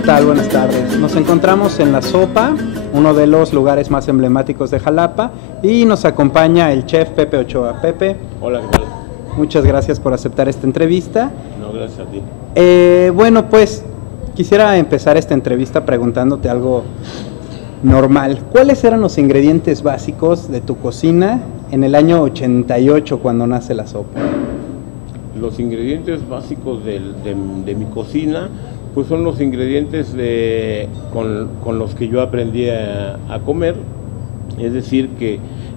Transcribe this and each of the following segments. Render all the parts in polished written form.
¿qué tal? Buenas tardes. Nos encontramos en La Sopa, uno de los lugares más emblemáticos de Jalapa, y nos acompaña el chef Pepe Ochoa. Pepe. Hola, ¿qué tal? Muchas gracias por aceptar esta entrevista. No, gracias a ti. Bueno, pues quisiera empezar esta entrevista preguntándote algo normal. ¿Cuáles eran los ingredientes básicos de tu cocina en el año 88 cuando nace La Sopa? Los ingredientes básicos de mi cocina, pues son los ingredientes con los que yo aprendí a comer. Es decir,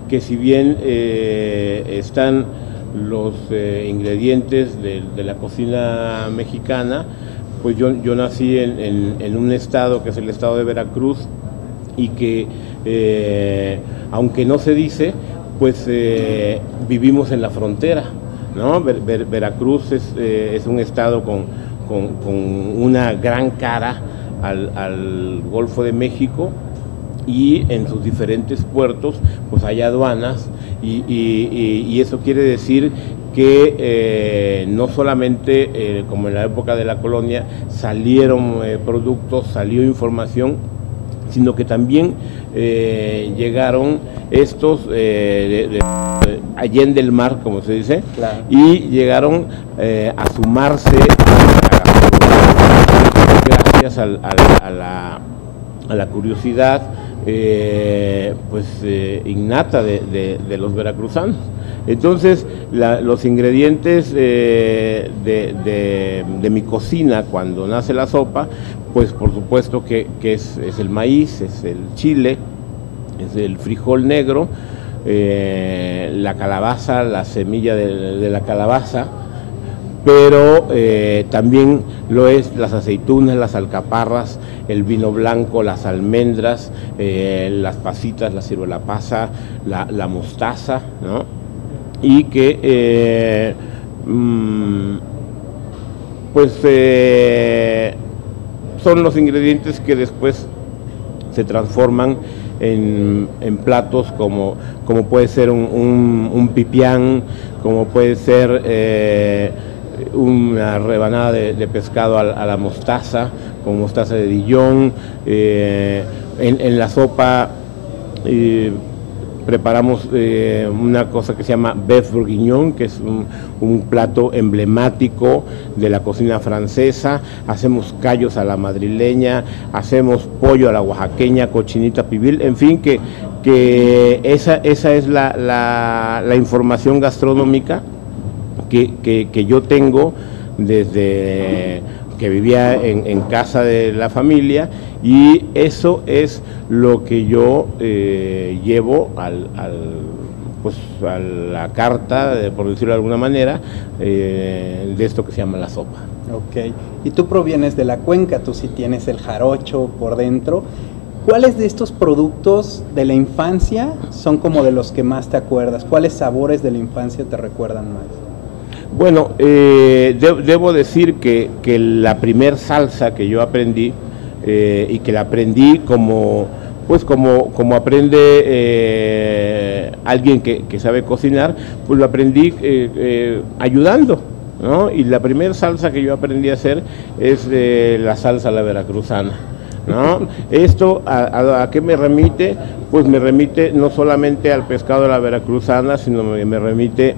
que si bien están los ingredientes de la cocina mexicana, pues yo nací en un estado que es el estado de Veracruz, y que aunque no se dice, pues vivimos en la frontera, ¿no? Veracruz es un estado con una gran cara al Golfo de México, y en sus diferentes puertos pues hay aduanas, y eso quiere decir que no solamente como en la época de la colonia salieron productos, salió información, sino que también llegaron estos allende el mar, como se dice, claro, y llegaron a sumarse gracias a la curiosidad innata de los veracruzanos. Entonces, los ingredientes de mi cocina cuando nace La Sopa, pues por supuesto que es el maíz, es el chile, es el frijol negro, la calabaza, la semilla de la calabaza, pero también lo es las aceitunas, las alcaparras, el vino blanco, las almendras, las pasitas, la ciruela pasa, la mostaza, ¿no? Y que son los ingredientes que después se transforman en platos como puede ser un pipián, como puede ser una rebanada de pescado a la mostaza, con mostaza de Dijon. En La Sopa preparamos una cosa que se llama bœuf bourguignon, que es un plato emblemático de la cocina francesa. Hacemos callos a la madrileña, hacemos pollo a la oaxaqueña, cochinita pibil, en fin, que esa es la información gastronómica que yo tengo desde que vivía en casa de la familia, y eso es lo que yo llevo a la carta, por decirlo de alguna manera, de esto que se llama La Sopa. Ok, y tú provienes de la cuenca, tú sí tienes el jarocho por dentro. ¿Cuáles de estos productos de la infancia son como de los que más te acuerdas? ¿Cuáles sabores de la infancia te recuerdan más? Bueno, debo decir que la primer salsa que yo aprendí, y que la aprendí como aprende alguien que sabe cocinar, pues lo aprendí ayudando, ¿no? Y la primera salsa que yo aprendí a hacer es la salsa a la veracruzana, ¿no? Esto ¿a qué me remite? Pues me remite no solamente al pescado de la veracruzana, sino me remite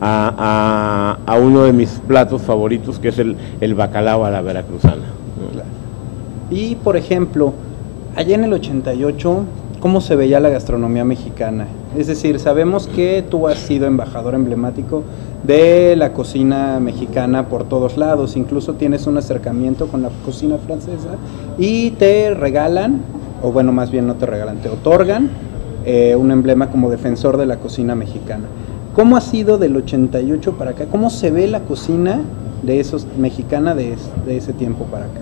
a uno de mis platos favoritos, que es el bacalao a la veracruzana. Claro. Y por ejemplo, allá en el 88, ¿cómo se veía la gastronomía mexicana? Es decir, sabemos que tú has sido embajador emblemático de la cocina mexicana por todos lados, incluso tienes un acercamiento con la cocina francesa, y te regalan, o bueno, más bien no te regalan, te otorgan un emblema como defensor de la cocina mexicana. ¿Cómo ha sido del 88 para acá? ¿Cómo se ve la cocina mexicana de ese tiempo para acá?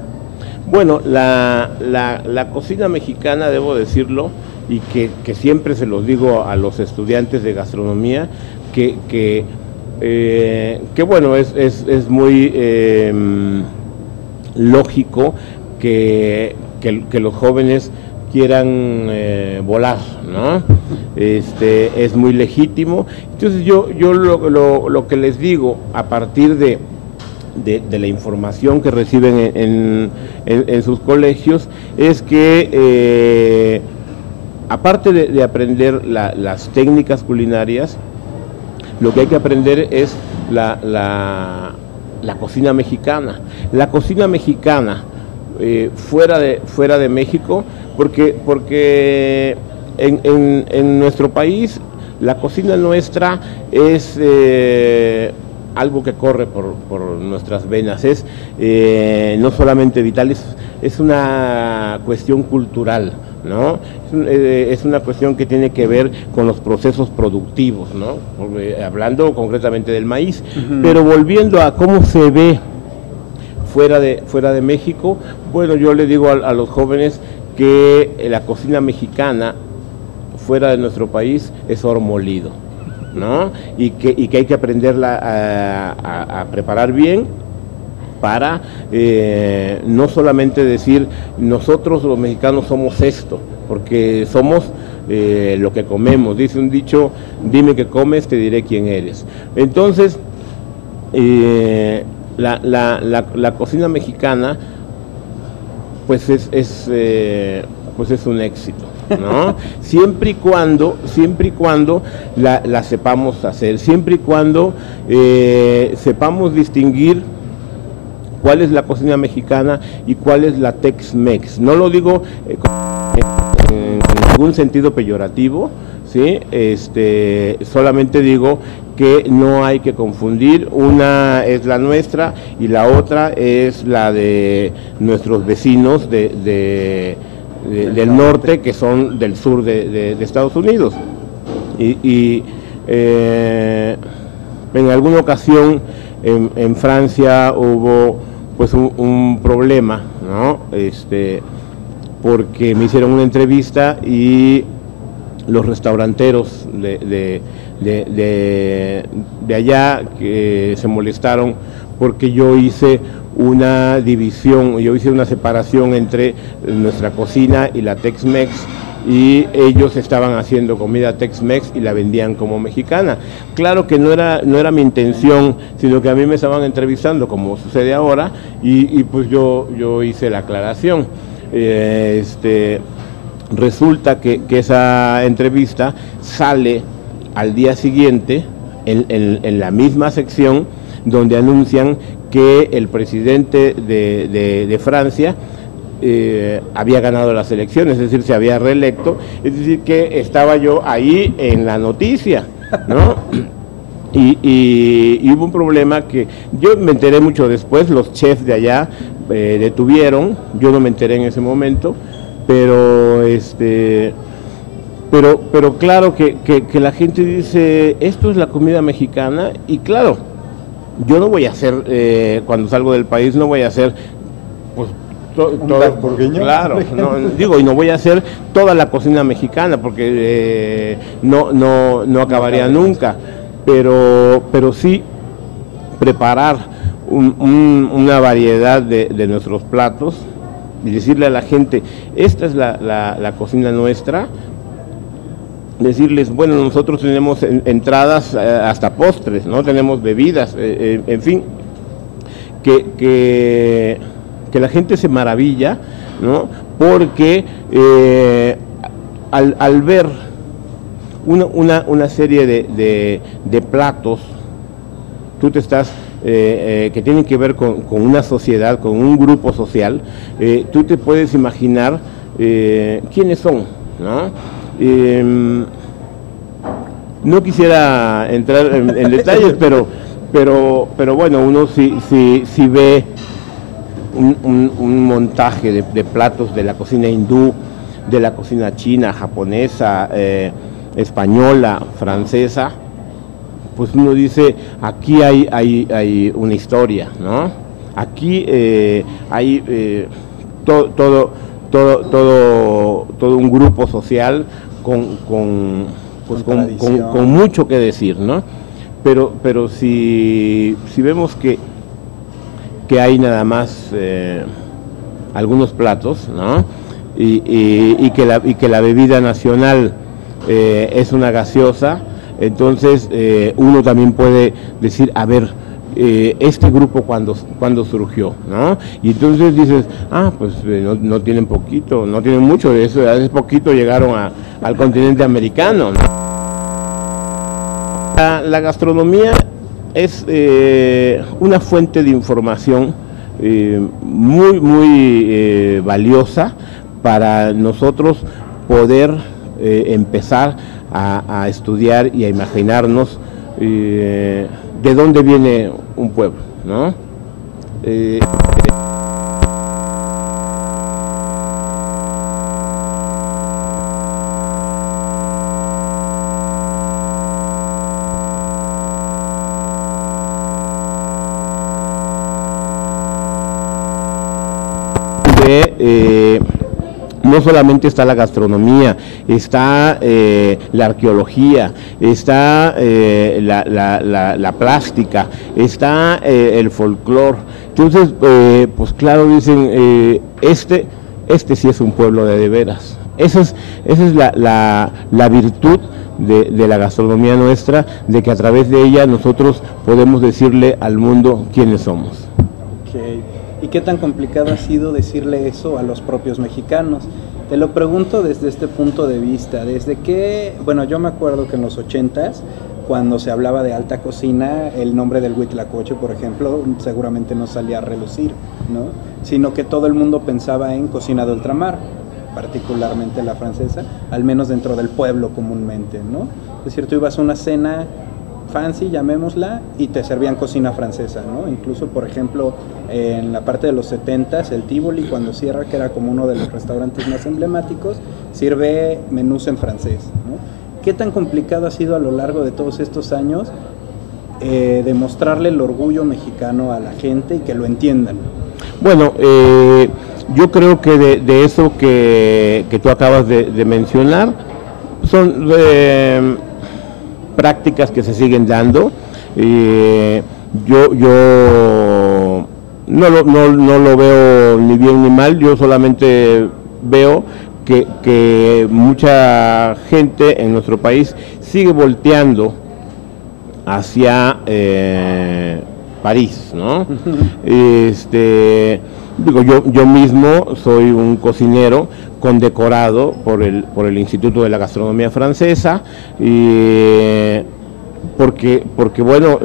Bueno, la cocina mexicana, debo decirlo, y que siempre se los digo a los estudiantes de gastronomía, que bueno, es muy lógico que los jóvenes quieran volar, ¿no? Es muy legítimo. Entonces yo lo que les digo, a partir de de la información que reciben en sus colegios, es que aparte de aprender las técnicas culinarias, lo que hay que aprender es la cocina mexicana. La cocina mexicana fuera de México, porque en nuestro país la cocina nuestra es algo que corre por nuestras venas, es no solamente vital, es una cuestión cultural, ¿no? Es una cuestión que tiene que ver con los procesos productivos, ¿no? Hablando concretamente del maíz, pero volviendo a cómo se ve fuera de México, bueno, yo le digo a los jóvenes que la cocina mexicana fuera de nuestro país es oro molido, ¿no? Y que hay que aprenderla a preparar bien para no solamente decir nosotros los mexicanos somos esto, porque somos lo que comemos. Dice un dicho, dime qué comes, te diré quién eres. Entonces, la cocina mexicana pues es un éxito, ¿no? siempre y cuando la sepamos hacer, siempre y cuando sepamos distinguir cuál es la cocina mexicana y cuál es la Tex-Mex. No lo digo en ningún sentido peyorativo, ¿sí? Solamente digo que no hay que confundir, una es la nuestra y la otra es la de nuestros vecinos del norte, que son del sur de Estados Unidos. Y en alguna ocasión en Francia hubo pues un problema, ¿no? Porque me hicieron una entrevista y los restauranteros de allá que se molestaron porque yo hice una división, yo hice una separación entre nuestra cocina y la Tex-Mex, y ellos estaban haciendo comida Tex-Mex y la vendían como mexicana. Claro que no era mi intención, sino que a mí me estaban entrevistando, como sucede ahora, y pues yo hice la aclaración. Resulta que esa entrevista sale al día siguiente en la misma sección donde anuncian que el presidente de Francia había ganado las elecciones, es decir, se había reelecto, es decir, que estaba yo ahí en la noticia, ¿no? Y hubo un problema que yo me enteré mucho después, los chefs de allá detuvieron, yo no me enteré en ese momento, pero claro que la gente dice, esto es la comida mexicana, y claro, yo no voy a hacer, cuando salgo del país, no voy a hacer, pues, claro, y no voy a hacer toda la cocina mexicana, porque no acabaría nunca, pero sí preparar una variedad de nuestros platos, y decirle a la gente, esta es la cocina nuestra, decirles, bueno, nosotros tenemos entradas hasta postres, ¿no? Tenemos bebidas, en fin, que la gente se maravilla, ¿no? Porque al ver una serie de platos, tú te estás que tienen que ver con una sociedad, con un grupo social, tú te puedes imaginar quiénes son, ¿no? No quisiera entrar en detalles, pero bueno, uno si ve un montaje de platos de la cocina hindú, de la cocina china, japonesa, española, francesa, pues uno dice, aquí hay una historia, ¿no? Aquí hay todo un grupo social con mucho que decir, ¿no? Pero si vemos que hay nada más algunos platos, ¿no? Y que la bebida nacional es una gaseosa, entonces uno también puede decir, a ver, este grupo cuando surgió, ¿no? Y entonces dices, pues no tienen poquito, no tienen mucho, hace poquito llegaron al continente americano, ¿no? La gastronomía es una fuente de información muy valiosa para nosotros poder empezar a estudiar y a imaginarnos de dónde viene un pueblo, ¿no? No solamente está la gastronomía, está la arqueología, está la plástica, está el folclore. Entonces, pues claro, dicen, este sí es un pueblo de veras. Esa es la virtud de la gastronomía nuestra, de que a través de ella nosotros podemos decirle al mundo quiénes somos. Okay. ¿Y qué tan complicado ha sido decirle eso a los propios mexicanos? Te lo pregunto desde este punto de vista, desde que, bueno, yo me acuerdo que en los 80s, cuando se hablaba de alta cocina, el nombre del huitlacoche, por ejemplo, seguramente no salía a relucir, ¿no? Sino que todo el mundo pensaba en cocina de ultramar, particularmente la francesa, al menos dentro del pueblo comúnmente, ¿no? Es decir, tú ibas a una cena fancy, llamémosla, y te servían cocina francesa, ¿no? Incluso, por ejemplo, en la parte de los 70s, el Tivoli, cuando cierra, que era como uno de los restaurantes más emblemáticos, sirve menús en francés, ¿no? ¿Qué tan complicado ha sido a lo largo de todos estos años demostrarle el orgullo mexicano a la gente y que lo entiendan? Bueno, yo creo que de eso que tú acabas de mencionar, son prácticas que se siguen dando. Yo no lo veo ni bien ni mal, yo solamente veo que mucha gente en nuestro país sigue volteando hacia París, ¿no? Digo, yo mismo soy un cocinero condecorado por el Instituto de la Gastronomía Francesa, porque bueno,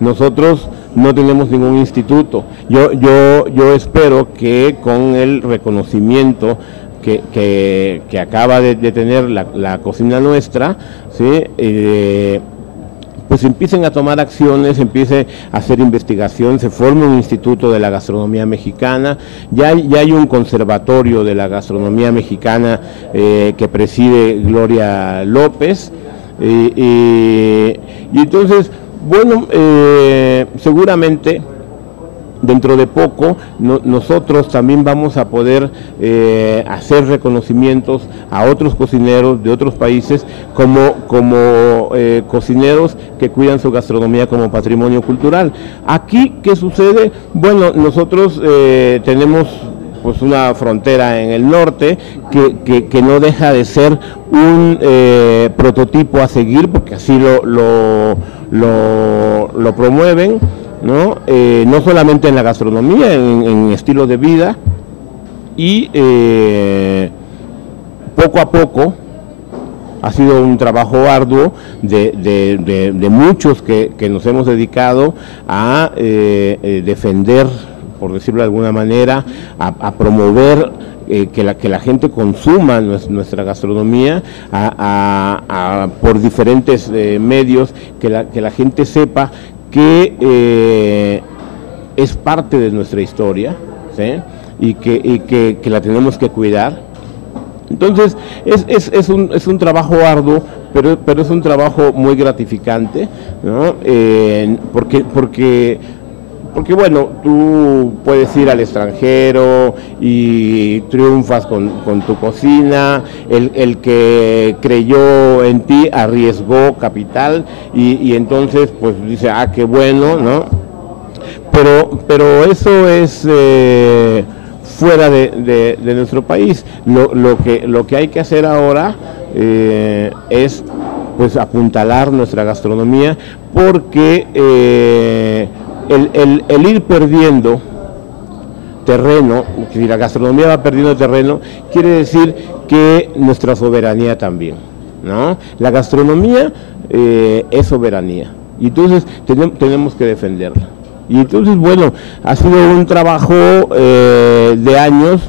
nosotros no tenemos ningún instituto. Yo espero que con el reconocimiento que acaba de tener la cocina nuestra, ¿sí? Pues empiecen a tomar acciones, empiece a hacer investigación, se forme un instituto de la gastronomía mexicana, ya hay un conservatorio de la gastronomía mexicana que preside Gloria López, y entonces, bueno, seguramente dentro de poco nosotros también vamos a poder hacer reconocimientos a otros cocineros de otros países como cocineros que cuidan su gastronomía como patrimonio cultural. Aquí, ¿qué sucede? Bueno, nosotros tenemos pues una frontera en el norte que no deja de ser un prototipo a seguir, porque así lo promueven, ¿no? No solamente en la gastronomía, en estilo de vida, y poco a poco ha sido un trabajo arduo de muchos que nos hemos dedicado a defender, por decirlo de alguna manera, a promover que la gente consuma nuestra gastronomía por diferentes medios, que la gente sepa que es parte de nuestra historia, ¿sí? y que la tenemos que cuidar. Entonces es un trabajo arduo, pero es un trabajo muy gratificante, ¿no? Porque bueno, tú puedes ir al extranjero y triunfas con tu cocina, el que creyó en ti arriesgó capital y entonces pues dice, qué bueno, ¿no? Pero eso es fuera de nuestro país. Lo que hay que hacer ahora es pues apuntalar nuestra gastronomía, porque el ir perdiendo terreno, si la gastronomía va perdiendo terreno, quiere decir que nuestra soberanía también, ¿no? La gastronomía es soberanía, y entonces tenemos que defenderla. Y entonces, bueno, ha sido un trabajo de años,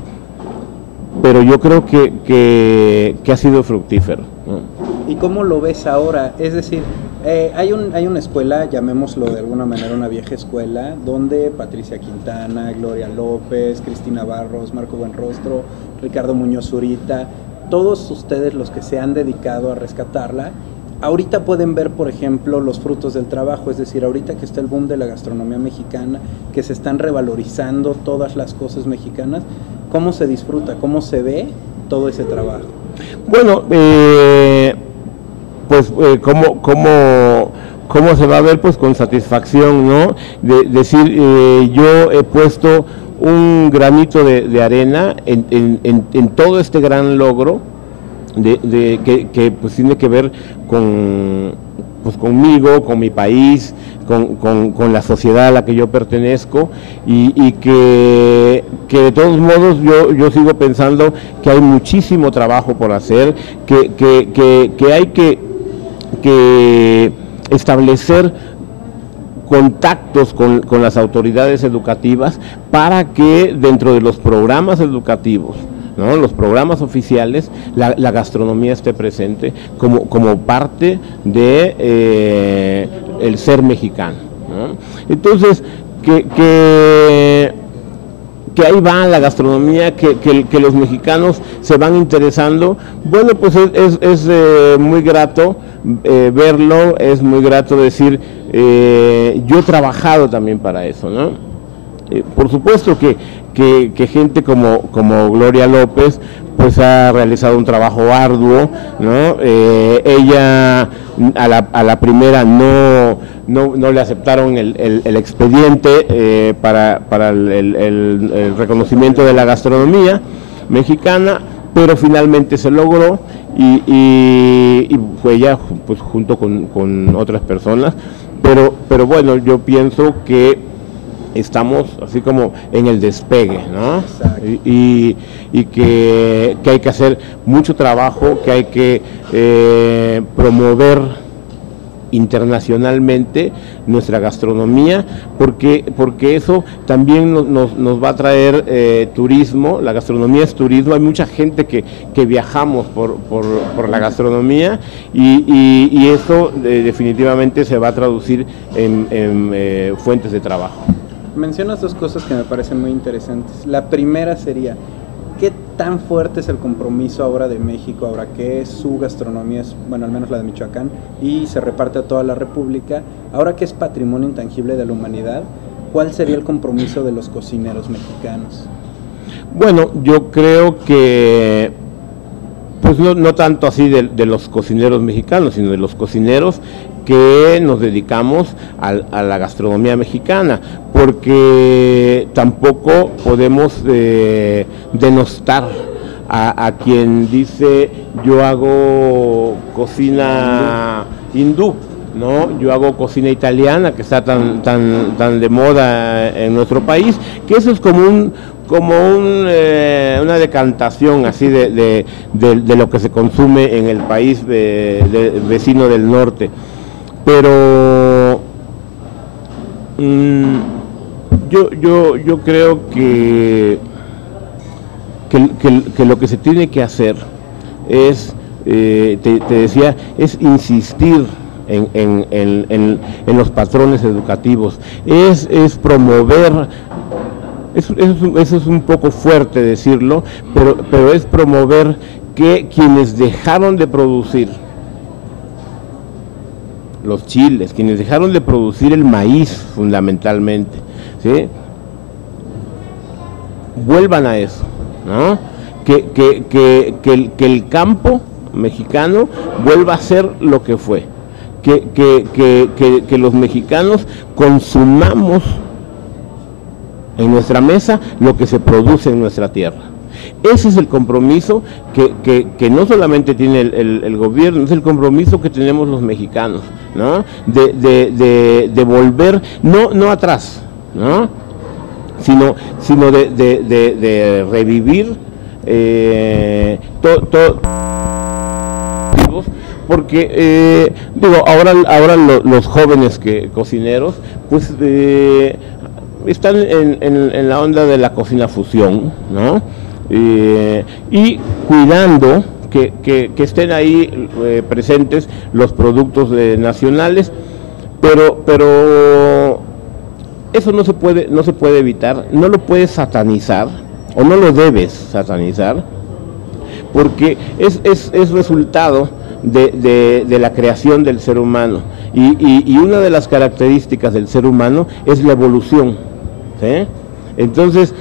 pero yo creo que ha sido fructífero, ¿no? ¿Y cómo lo ves ahora? Es decir, hay una escuela, llamémoslo de alguna manera una vieja escuela, donde Patricia Quintana, Gloria López, Cristina Barros, Marco Buenrostro, Ricardo Muñoz Zurita, todos ustedes los que se han dedicado a rescatarla, ahorita pueden ver, por ejemplo, los frutos del trabajo, es decir, ahorita que está el boom de la gastronomía mexicana, que se están revalorizando todas las cosas mexicanas, ¿cómo se disfruta, cómo se ve todo ese trabajo? Bueno, pues ¿cómo se va a ver? Pues con satisfacción, ¿no? Decir, yo he puesto un granito de arena en todo este gran logro que pues tiene que ver conmigo, con mi país, con la sociedad a la que yo pertenezco, y que de todos modos yo sigo pensando que hay muchísimo trabajo por hacer, que hay que establecer contactos con las autoridades educativas para que dentro de los programas educativos, ¿no?, los programas oficiales, la gastronomía esté presente como parte de el ser mexicano, ¿no? Entonces, que ahí va la gastronomía, que los mexicanos se van interesando. Bueno, pues es muy grato verlo, es muy grato decir, yo he trabajado también para eso, ¿no? Por supuesto que gente como Gloria López pues ha realizado un trabajo arduo, ¿no? Ella a la primera no le aceptaron el expediente para el reconocimiento de la gastronomía mexicana, pero finalmente se logró, y fue ella pues junto con otras personas, pero bueno, yo pienso que estamos así como en el despegue, ¿no? Y que hay que hacer mucho trabajo, que hay que promover internacionalmente nuestra gastronomía, porque eso también nos va a traer turismo. La gastronomía es turismo, hay mucha gente que viajamos por la gastronomía, y eso definitivamente se va a traducir en fuentes de trabajo. Mencionas dos cosas que me parecen muy interesantes. La primera sería, ¿qué tan fuerte es el compromiso ahora de México, ahora que su gastronomía es, bueno, al menos la de Michoacán, y se reparte a toda la República, ahora que es patrimonio intangible de la humanidad? ¿Cuál sería el compromiso de los cocineros mexicanos? Bueno, yo creo que pues no tanto así de los cocineros mexicanos, sino de los cocineros que nos dedicamos a la gastronomía mexicana, porque tampoco podemos denostar a quien dice yo hago cocina hindú, ¿no? Yo hago cocina italiana, que está tan de moda en nuestro país, que eso es como una decantación así de lo que se consume en el país vecino del norte. Pero yo creo que lo que se tiene que hacer es, te decía, es insistir en los patrones educativos, es promover. Eso es un poco fuerte decirlo, pero es promover que quienes dejaron de producir los chiles, quienes dejaron de producir el maíz fundamentalmente, ¿sí?, vuelvan a eso, ¿no? Que el campo mexicano vuelva a ser lo que fue, que los mexicanos consumamos en nuestra mesa lo que se produce en nuestra tierra, Ese es el compromiso que no solamente tiene el gobierno, es el compromiso que tenemos los mexicanos, ¿no? De volver, no atrás, ¿no? Sino de revivir porque digo, ahora los jóvenes cocineros pues están en la onda de la cocina fusión, ¿no? Y cuidando que estén ahí presentes los productos nacionales, pero eso no se puede evitar, no lo puedes satanizar o no lo debes satanizar, porque es resultado de la creación del ser humano, y una de las características del ser humano es la evolución, ¿sí? Entonces,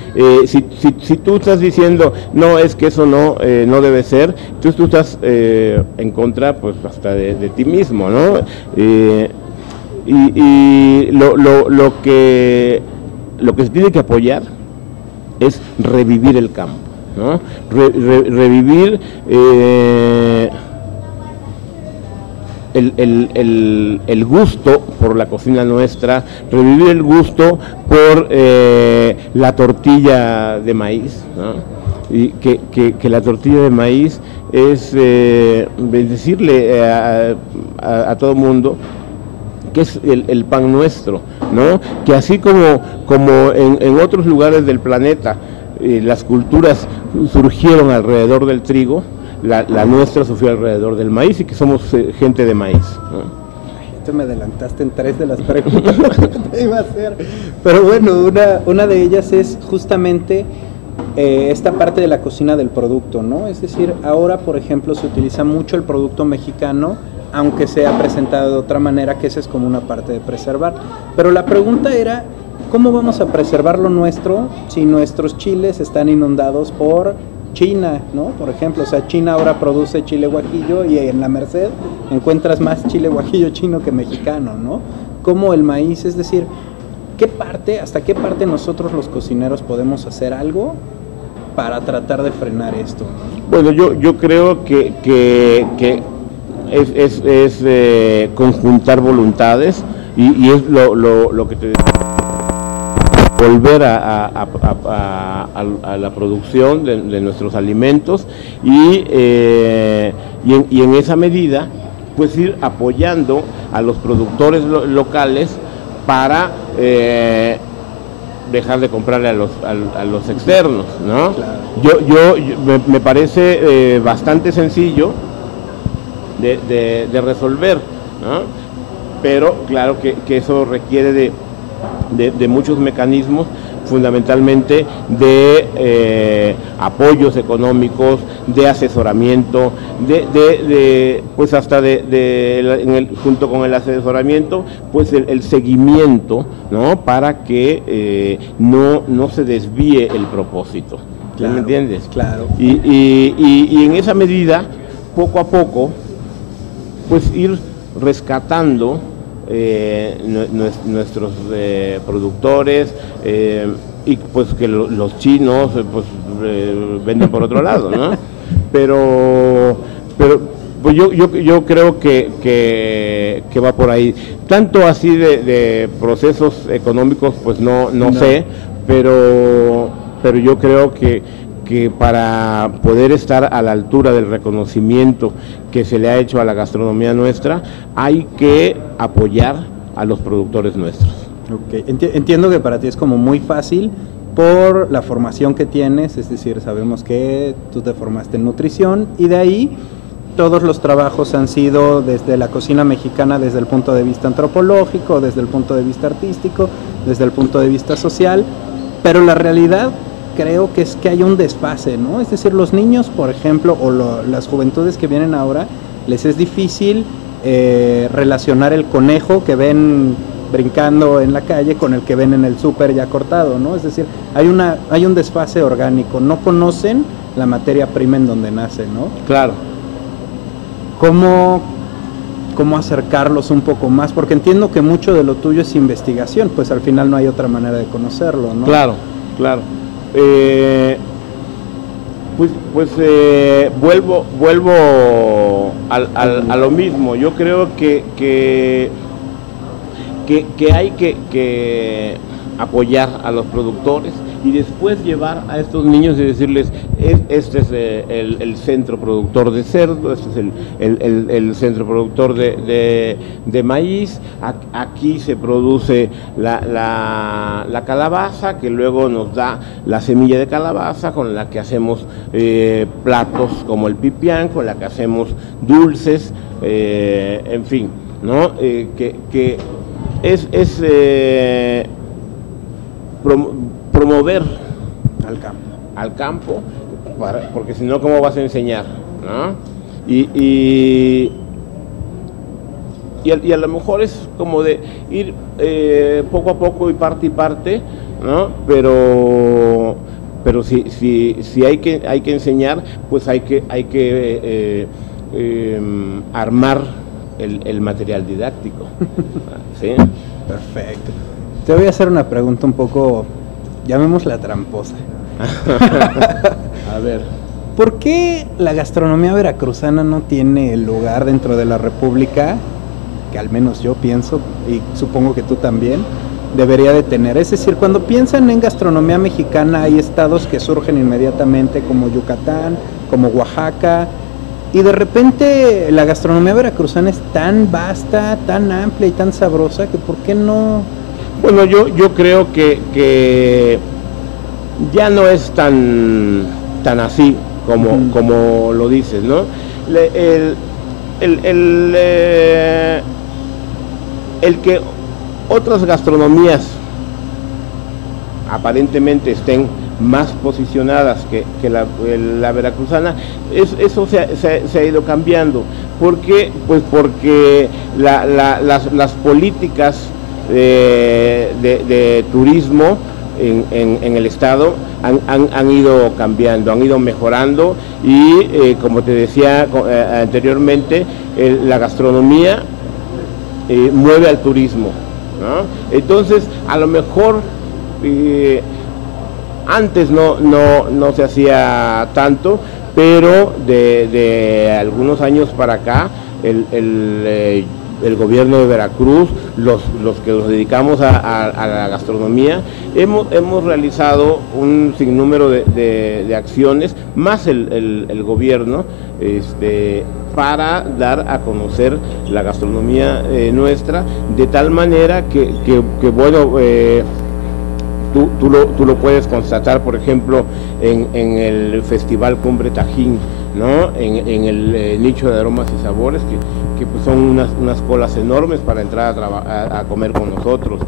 si tú estás diciendo, no, es que eso no debe ser, entonces tú estás en contra, pues, hasta de ti mismo, ¿no? Y lo que se tiene que apoyar es revivir el campo, ¿no? Revivir el gusto por la cocina nuestra, revivir el gusto por la tortilla de maíz, ¿no? Y que la tortilla de maíz es decirle a todo mundo que es el pan nuestro, ¿no? Que así como en otros lugares del planeta las culturas surgieron alrededor del trigo, la nuestra surgió alrededor del maíz, y que somos gente de maíz, ¿no? Te me adelantaste en 3 de las preguntas que te iba a hacer. Pero bueno, una de ellas es justamente esta parte de la cocina del producto, ¿no? Es decir, ahora, por ejemplo, se utiliza mucho el producto mexicano, aunque sea presentado de otra manera, que esa es como una parte de preservar. Pero la pregunta era, ¿cómo vamos a preservar lo nuestro si nuestros chiles están inundados por China, ¿no? Por ejemplo, o sea, China ahora produce chile guajillo y en la Merced encuentras más chile guajillo chino que mexicano, ¿no? Como el maíz, es decir, ¿hasta qué parte nosotros los cocineros podemos hacer algo para tratar de frenar esto, ¿no? Bueno, yo creo que es conjuntar voluntades, y es lo que te volver a la producción de nuestros alimentos, y en esa medida pues ir apoyando a los productores locales para dejar de comprarle a los externos, ¿no? Claro. Me parece bastante sencillo de resolver, ¿no? Pero claro que eso requiere de muchos mecanismos, fundamentalmente de apoyos económicos, de asesoramiento, pues hasta junto con el asesoramiento, pues el seguimiento, ¿no? Para que no se desvíe el propósito. Claro, ¿me entiendes? Claro. Y en esa medida, poco a poco, pues ir rescatando nuestros productores, y pues que los chinos pues venden por otro lado, ¿no? Pero pues yo creo que va por ahí. Tanto así de procesos económicos, pues no sé, pero yo creo que para poder estar a la altura del reconocimiento que se le ha hecho a la gastronomía nuestra, hay que apoyar a los productores nuestros. Okay. Entiendo que para ti es como muy fácil por la formación que tienes, es decir, sabemos que tú te formaste en nutrición, y de ahí todos los trabajos han sido desde la cocina mexicana, desde el punto de vista antropológico, desde el punto de vista artístico, desde el punto de vista social, pero la realidad creo que es que hay un desfase, ¿no? Es decir, los niños, por ejemplo, o las juventudes que vienen ahora, les es difícil relacionar el conejo que ven brincando en la calle con el que ven en el súper ya cortado, ¿no? Es decir, hay un desfase orgánico, no conocen la materia prima en donde nace, ¿no? Claro. ¿Cómo acercarlos un poco más? Porque entiendo que mucho de lo tuyo es investigación, pues al final no hay otra manera de conocerlo, ¿no? Claro, claro. Vuelvo a lo mismo. Yo creo que hay que apoyar a los productores y después llevar a estos niños y decirles, este es el centro productor de cerdo, este es el centro productor de maíz, aquí se produce la calabaza, que luego nos da la semilla de calabaza con la que hacemos platos como el pipián, con la que hacemos dulces, en fin, ¿no? Que es promover al campo porque si no, ¿cómo vas a enseñar? ¿No? Y a lo mejor es como de ir poco a poco y parte, ¿no? Pero si hay que enseñar, pues hay que armar el material didáctico. ¿Sí? Perfecto. Te voy a hacer una pregunta un poco, llamémosla tramposa. A ver. ¿Por qué la gastronomía veracruzana no tiene el lugar dentro de la República, que al menos yo pienso, y supongo que tú también, debería de tener? Es decir, cuando piensan en gastronomía mexicana, hay estados que surgen inmediatamente, como Yucatán, como Oaxaca, y de repente la gastronomía veracruzana es tan vasta, tan amplia y tan sabrosa, que ¿por qué no? Bueno, yo creo que ya no es tan así como lo dices, ¿no? El que otras gastronomías aparentemente estén más posicionadas que la veracruzana, eso se ha ido cambiando. ¿Por qué? Pues porque las políticas de turismo en el estado han ido cambiando, han ido mejorando y como te decía anteriormente, la gastronomía mueve al turismo, ¿no? Entonces, a lo mejor antes no se hacía tanto, pero de algunos años para acá el gobierno de Veracruz, los que nos dedicamos a la gastronomía, hemos realizado un sinnúmero de acciones, más el gobierno, para dar a conocer la gastronomía nuestra, de tal manera que bueno, tú lo puedes constatar, por ejemplo, en el Festival Cumbre Tajín, ¿no? En el nicho de aromas y sabores, que pues son unas colas enormes para entrar a comer con nosotros.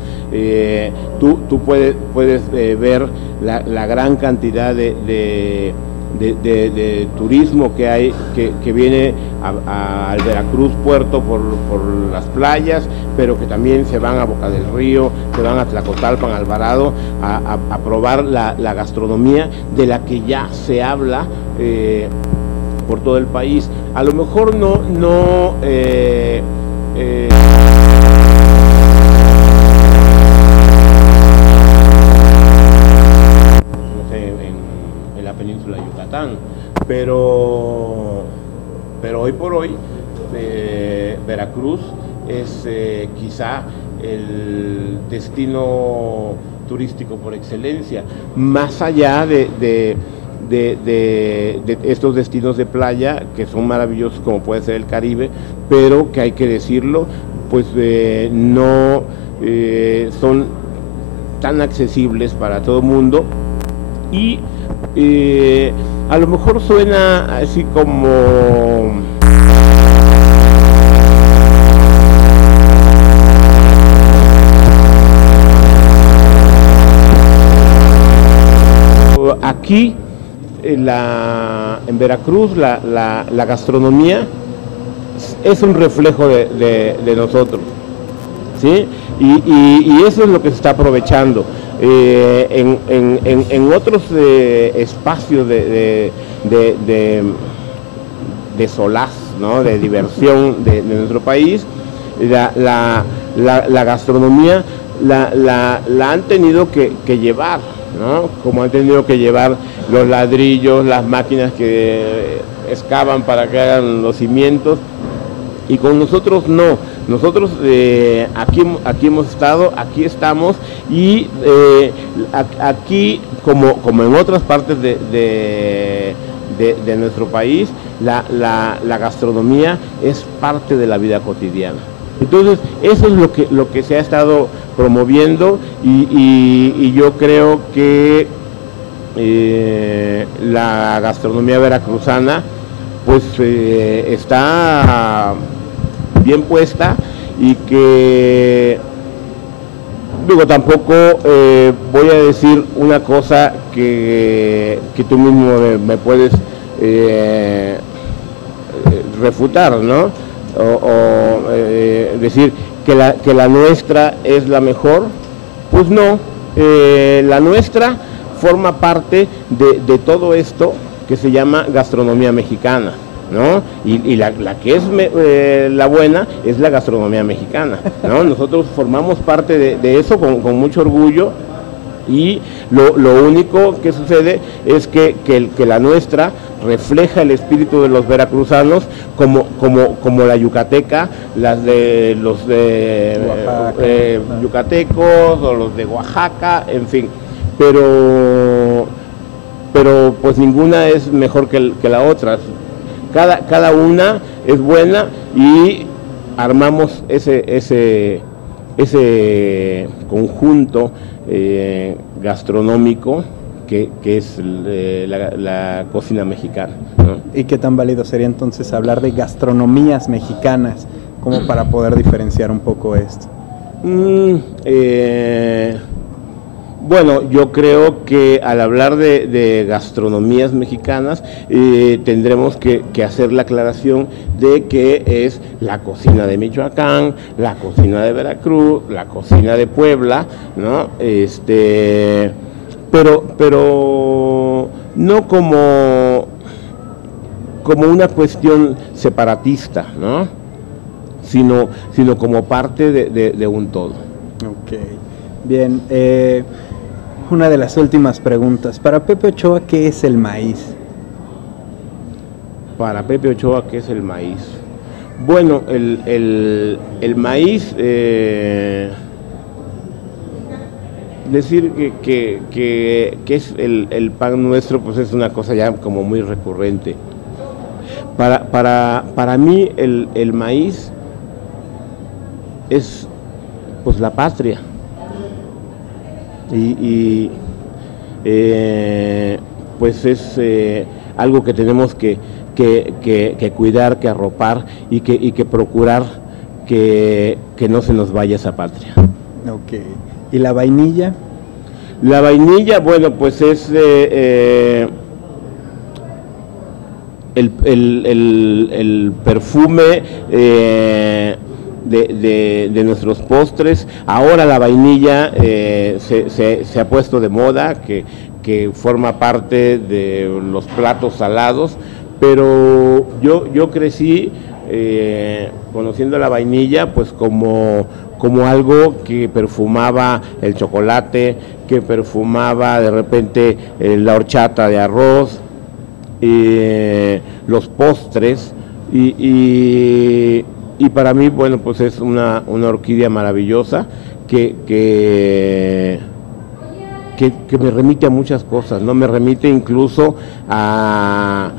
Tú puedes ver la gran cantidad de turismo que hay, que viene al Veracruz Puerto por las playas, pero que también se van a Boca del Río, se van a Tlacotalpan, Alvarado, a probar la gastronomía de la que ya se habla por todo el país. A lo mejor no sé, en la península de Yucatán, pero hoy por hoy Veracruz es quizá el destino turístico por excelencia, más allá de estos destinos de playa que son maravillosos, como puede ser el Caribe, pero que hay que decirlo, pues no son tan accesibles para todo el mundo, y a lo mejor suena así como aquí en Veracruz la gastronomía es un reflejo de nosotros, ¿sí? Y eso es lo que se está aprovechando. En otros espacios de solaz, ¿no? De diversión de nuestro país, la gastronomía la han tenido que llevar ¿no? Como han tenido que llevar los ladrillos, las máquinas que excavan para que hagan los cimientos, y con nosotros no. Nosotros aquí hemos estado, aquí estamos, y aquí, como en otras partes de nuestro país, la gastronomía es parte de la vida cotidiana. Entonces, eso es lo que se ha estado promoviendo, y yo creo que la gastronomía veracruzana pues está bien puesta, y que digo, tampoco voy a decir una cosa que tú mismo me puedes refutar, ¿no? O decir que la nuestra es la mejor. Pues no, la nuestra forma parte de todo esto que se llama gastronomía mexicana, ¿no? Y la que es la buena es la gastronomía mexicana, ¿no? Nosotros formamos parte de eso con mucho orgullo, y lo único que sucede es que la nuestra refleja el espíritu de los veracruzanos, como la yucateca, los de Oaxaca, yucatecos, o los de Oaxaca, en fin, pero pues ninguna es mejor que la otra. Cada una es buena, y armamos ese conjunto gastronómico que es la cocina mexicana, ¿no? ¿Y qué tan válido sería entonces hablar de gastronomías mexicanas, como para poder diferenciar un poco esto? Bueno, yo creo que al hablar de gastronomías mexicanas tendremos que hacer la aclaración de que es la cocina de Michoacán, la cocina de Veracruz, la cocina de Puebla, ¿no? Pero no como una cuestión separatista, ¿no? Sino como parte de un todo. Ok, bien. Una de las últimas preguntas. Para Pepe Ochoa, ¿qué es el maíz? Para Pepe Ochoa, ¿qué es el maíz? Bueno, el maíz, decir que es el pan nuestro, pues es una cosa ya como muy recurrente. Para mí el maíz es pues la patria. Y pues es algo que tenemos que cuidar, que arropar, y que procurar que no se nos vaya esa patria. Ok. ¿Y la vainilla? La vainilla, bueno, pues es el perfume de nuestros postres. Ahora la vainilla se ha puesto de moda, que forma parte de los platos salados, pero yo crecí conociendo la vainilla pues como algo que perfumaba el chocolate, que perfumaba de repente la horchata de arroz, los postres, y para mí, bueno, pues es una orquídea maravillosa que me remite a muchas cosas, ¿no? Me remite incluso al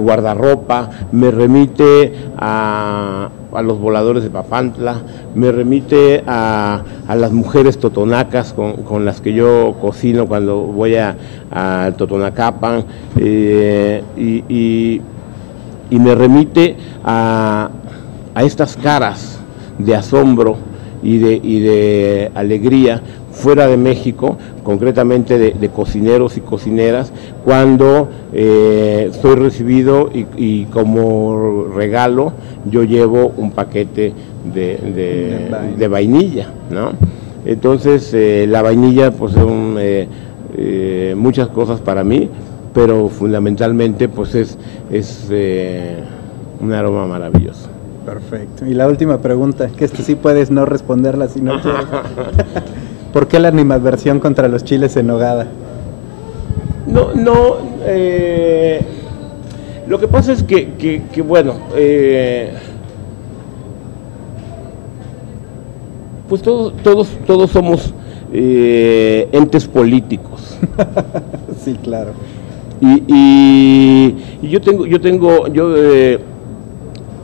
guardarropa, me remite a los voladores de Papantla, me remite a las mujeres totonacas con las que yo cocino cuando voy a Totonacapan, y me remite a estas caras de asombro y de alegría fuera de México, concretamente de cocineros y cocineras, cuando soy recibido y como regalo yo llevo un paquete de vainilla, ¿no? Entonces la vainilla pues son muchas cosas para mí, pero fundamentalmente pues es un aroma maravilloso. Perfecto. Y la última pregunta, que sí puedes no responderla si no quieres. ¿Por qué la animadversión contra los chiles en nogada? Lo que pasa es que bueno, pues todos somos entes políticos. Sí, claro. Y yo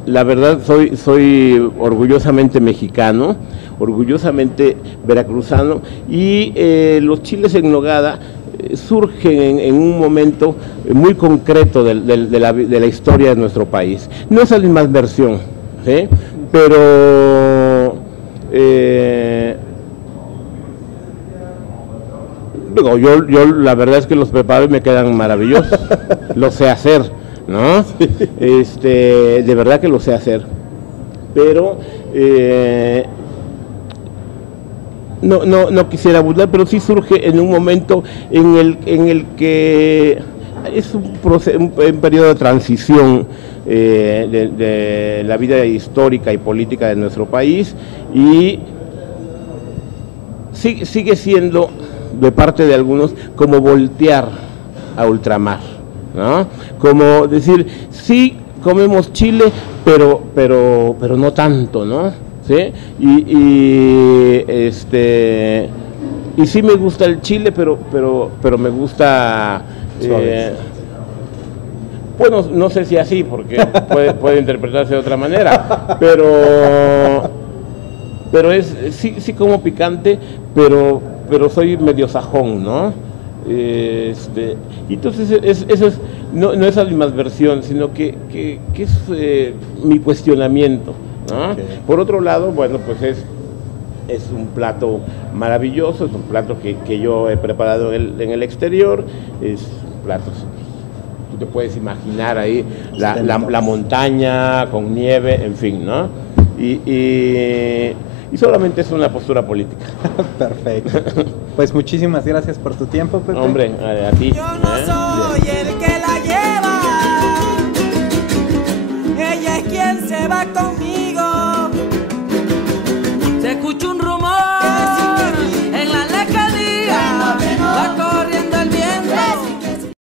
la verdad soy orgullosamente mexicano, orgullosamente veracruzano, y los chiles en nogada surgen en un momento muy concreto de la historia de nuestro país. No es animadversión, ¿sí? Pero digo, yo la verdad es que los preparo y me quedan maravillosos. Los sé hacer, ¿no? Sí. De verdad que lo sé hacer. Pero no quisiera burlar, pero sí surge en un momento en el que es un periodo de transición de la vida histórica y política de nuestro país, y sigue siendo, de parte de algunos, como voltear a ultramar, ¿no? Como decir, sí comemos chile, pero no tanto, ¿no? ¿Sí? Y sí me gusta el chile, pero me gusta bueno, no sé si así, porque puede interpretarse de otra manera, pero sí como picante, pero soy medio sajón, ¿no? Entonces eso es, no es animadversión, sino que es mi cuestionamiento, ¿no? Okay. Por otro lado, bueno, pues es un plato maravilloso, es un plato que yo he preparado en el exterior, es un plato, tú te puedes imaginar ahí la montaña con nieve, en fin, ¿no? Y solamente es una postura política. Perfecto. Pues muchísimas gracias por tu tiempo, Pepe. Hombre, a ti. Yo no soy el que la lleva, ella es quien se va conmigo. Se escucha un rumor